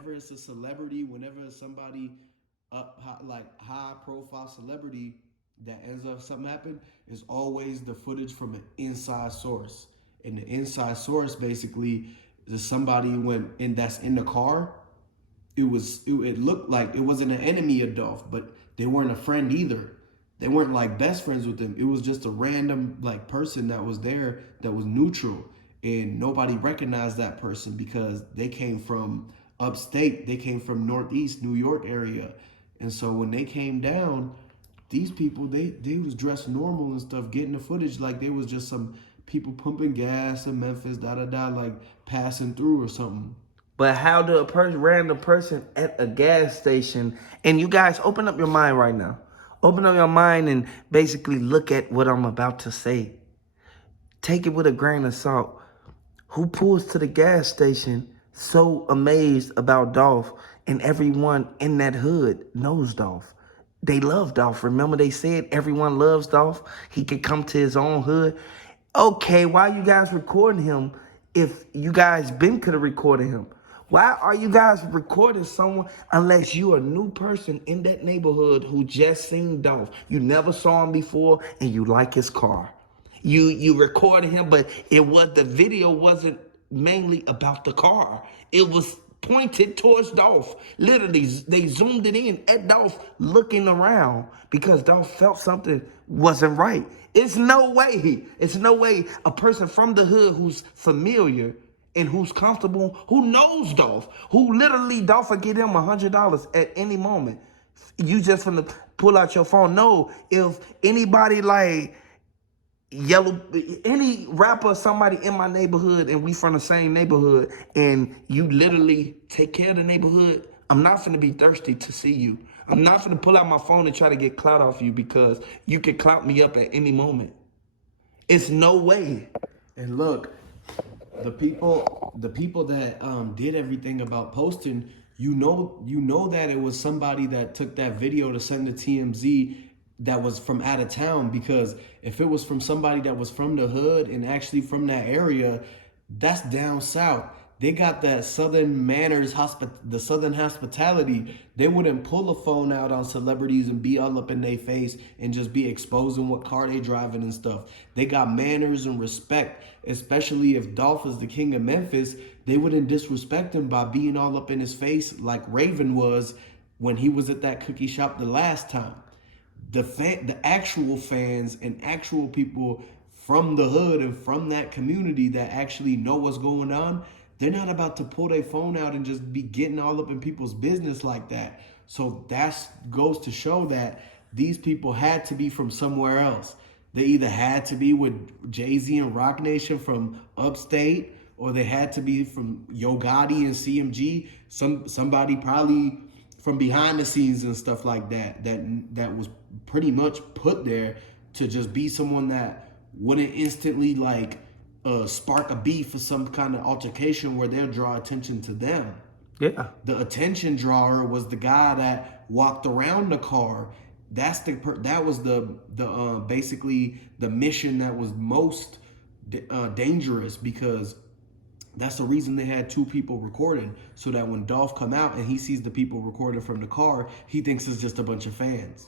whenever it's a celebrity, whenever it's somebody like high profile celebrity that ends up something happen, is always the footage from an inside source. And the inside source basically is somebody when in that's in the car. It looked like it wasn't an enemy of Dolph, but they weren't a friend either. They weren't like best friends with him. It was just a random like person that was there that was neutral, and nobody recognized that person because they came from upstate. They came from Northeast New York area, and so when they came down, these people they was dressed normal and stuff, getting the footage like they was just some people pumping gas in Memphis, da da da, like passing through or something. But how do random person at a gas station, and you guys open up your mind right now. Open up your mind and basically look at what I'm about to say. Take it with a grain of salt. Who pulls to the gas station so amazed about Dolph, and everyone in that hood knows Dolph? They love Dolph. Remember they said everyone loves Dolph? He could come to his own hood. Okay, why you guys recording him if you guys could have recorded him? Why are you guys recording someone unless you a new person in that neighborhood who just seen Dolph? You never saw him before and you like his car. You recorded him, but the video wasn't mainly about the car. It was pointed towards Dolph. Literally, they zoomed it in at Dolph looking around because Dolph felt something wasn't right. It's no way a person from the hood who's familiar and who's comfortable, who knows Dolph, who literally Dolph will get him $100 at any moment. You just from the pull out your phone. No, if anybody like Yellow, any rapper, somebody in my neighborhood, and we from the same neighborhood, and you literally take care of the neighborhood, I'm not finna be thirsty to see you. I'm not finna pull out my phone and try to get clout off you because you can clout me up at any moment. It's no way. And look, the people that did everything about posting, you know that it was somebody that took that video to send to TMZ that was from out of town, because if it was from somebody that was from the hood and actually from that area, that's down south. They got that southern manners, the southern hospitality. They wouldn't pull a phone out on celebrities and be all up in their face and just be exposing what car they driving and stuff. They got manners and respect, especially if Dolph is the king of Memphis. They wouldn't disrespect him by being all up in his face like Raven was when he was at that cookie shop the last time. The actual fans and actual people from the hood and from that community that actually know what's going on, they're not about to pull their phone out and just be getting all up in people's business like that. So that goes to show that these people had to be from somewhere else. They either had to be with Jay-Z and Rock Nation from upstate, or they had to be from Yo Gotti and CMG. Somebody probably from behind the scenes and stuff like that was pretty much put there to just be someone that wouldn't instantly like spark a beef or some kind of altercation where they'll draw attention to them. Yeah. The attention drawer was the guy that walked around the car. That was the basically the mission that was most dangerous, because that's the reason they had two people recording, so that when Dolph come out and he sees the people recording from the car, he thinks it's just a bunch of fans.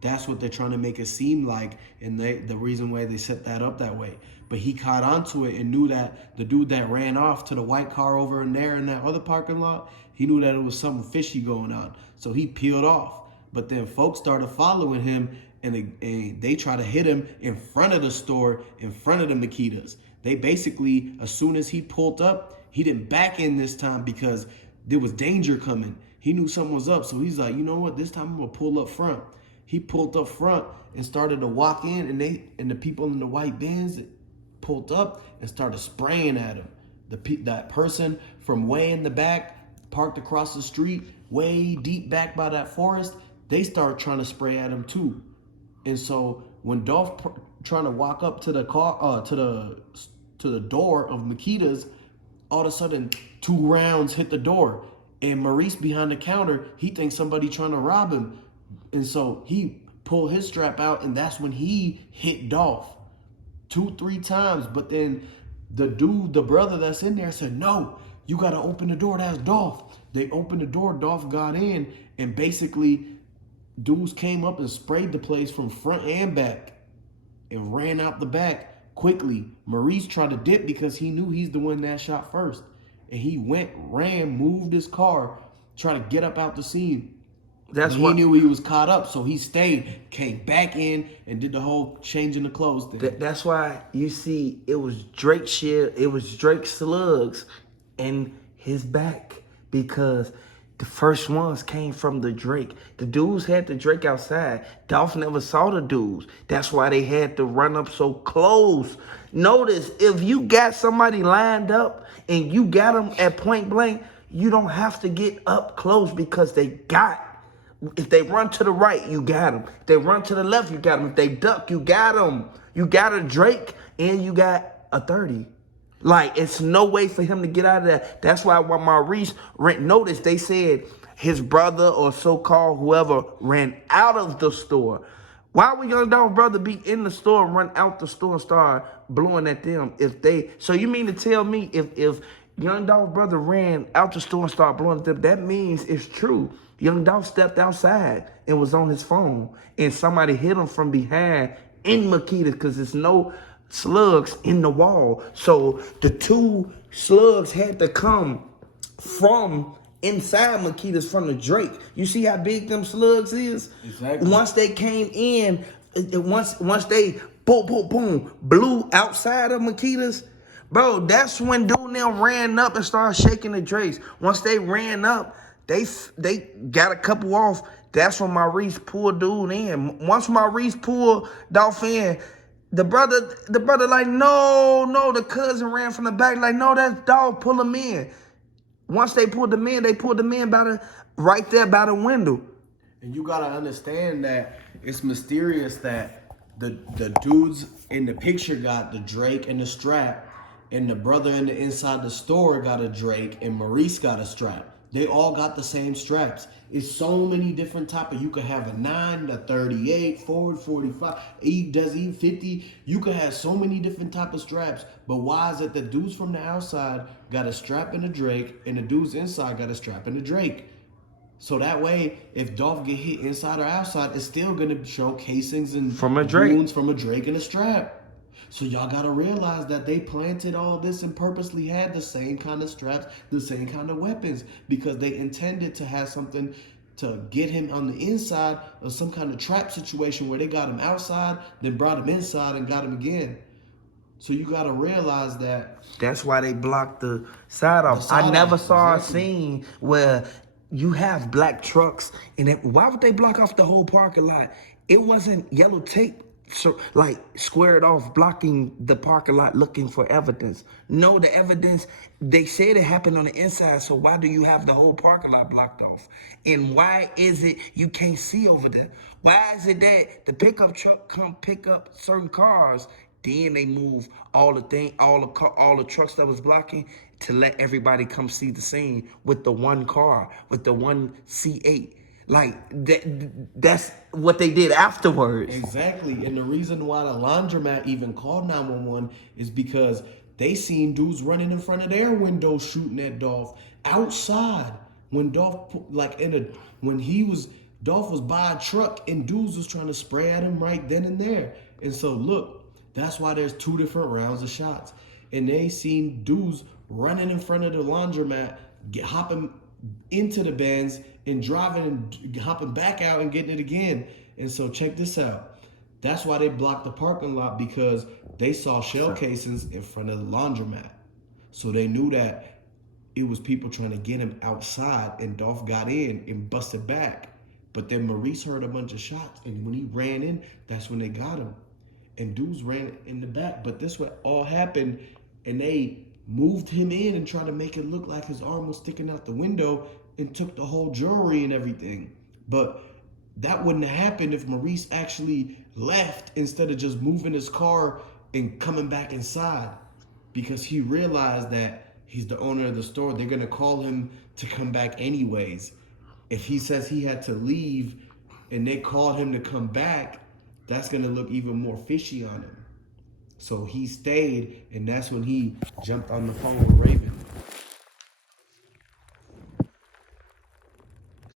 That's what they're trying to make it seem like, and the reason why they set that up that way. But he caught onto it and knew that the dude that ran off to the white car over in there in that other parking lot, he knew that it was something fishy going on. So he peeled off. But then folks started following him, and they try to hit him in front of the store, in front of the Makedas. They basically, as soon as he pulled up, he didn't back in this time because there was danger coming. He knew something was up, so he's like, you know what, this time I'm gonna pull up front. He pulled up front and started to walk in, and the people in the white Benz pulled up and started spraying at him. That person from way in the back, parked across the street, way deep back by that forest, they started trying to spray at him too. And so when Dolph trying to walk up to the car, to the door of Makedas, all of a sudden 2 rounds hit the door, and Maurice behind the counter, he thinks somebody trying to rob him, and so he pulled his strap out, and that's when he hit Dolph 2-3 times. But then the brother that's in there said, no, You gotta open the door. That's Dolph. They opened the door. Dolph got in, and basically, dudes came up and sprayed the place from front and back, and ran out the back quickly. Maurice tried to dip because he knew he's the one that shot first, and he went, ran, moved his car, tried to get up out the scene. That's But he what. knew he was caught up, so he stayed, came back in, and did the whole changing the clothes thing. That's why you see it was Drake shit. It was Drake slugs in his back because the first ones came from the Drake. The dudes had the Drake outside. Dolph never saw the dudes. That's why they had to run up so close. Notice if you got somebody lined up and you got them at point blank, you don't have to get up close because they got. If they run to the right, you got them. If they run to the left, you got them. If they duck, you got them. You got a Drake and you got a 30. Like, it's no way for him to get out of that. That's why when Maurice noticed, they said his brother or so-called whoever ran out of the store. Why would Young Dolph brother be in the store and run out the store and start blowing at them? So you mean to tell me if Young Dolph brother ran out the store and started blowing at them, that means it's true. Young Dolph stepped outside and was on his phone, and somebody hit him from behind in Makedas because there's no slugs in the wall. So the two slugs had to come from inside Makedas from the Drake. You see how big them slugs is? Exactly. Once they came in, once they boom, boom, boom, blew outside of Makedas, bro, that's when dude and them ran up and started shaking the Drakes. Once they ran up, they got a couple off. That's when Maurice pulled dude in. Once Maurice pulled Dolph in, the brother like, no, the cousin ran from the back, like, no, that's Dolph, pull him in. Once they pulled him in right there by the window. And you gotta understand that it's mysterious that the dudes in the picture got the Drake and the strap, and the brother in the inside the store got a Drake, and Maurice got a strap. They all got the same straps. It's so many different type of. You could have a 9, a 38, forward 45, does even 50. You could have so many different type of straps. But why is it the dudes from the outside got a strap and a Drake, and the dudes inside got a strap and a Drake? So that way, if Dolph get hit inside or outside, it's still gonna show casings and From a Drake. wounds from a Drake and a strap. So y'all gotta realize that they planted all this and purposely had the same kind of straps, the same kind of weapons, because they intended to have something to get him on the inside of some kind of trap situation where they got him outside, then brought him inside and got him again. So you gotta realize that. That's why they blocked the side off. I never saw a scene where you have black trucks, and why would they block off the whole parking lot? It wasn't yellow tape, so like squared off, blocking the parking lot, looking for evidence. No, the evidence, they said it happened on the inside, so why do you have the whole parking lot blocked off? And why is it you can't see over there? Why is it that the pickup truck come pick up certain cars, then they move all the trucks that was blocking to let everybody come see the scene with the one car, with the one C8. Like, that's what they did afterwards. Exactly. And the reason why the laundromat even called 911 is because they seen dudes running in front of their window shooting at Dolph outside. When Dolph, Dolph was by a truck and dudes was trying to spray at him right then and there. And so look, that's why there's 2 different rounds of shots. And they seen dudes running in front of the laundromat, hopping into the Benz and driving and hopping back out and getting it again. And so check this out. That's why they blocked the parking lot, because they saw shell casings in front of the laundromat. So they knew that it was people trying to get him outside, and Dolph got in and busted back. But then Maurice heard a bunch of shots, and when he ran in, that's when they got him. And dudes ran in the back. But this what all happened, and they moved him in and tried to make it look like his arm was sticking out the window and took the whole jewelry and everything. But that wouldn't have happened if Maurice actually left instead of just moving his car and coming back inside, because he realized that he's the owner of the store. They're going to call him to come back anyways. If he says he had to leave and they called him to come back, that's going to look even more fishy on him. So he stayed, and that's when he jumped on the phone with Raven.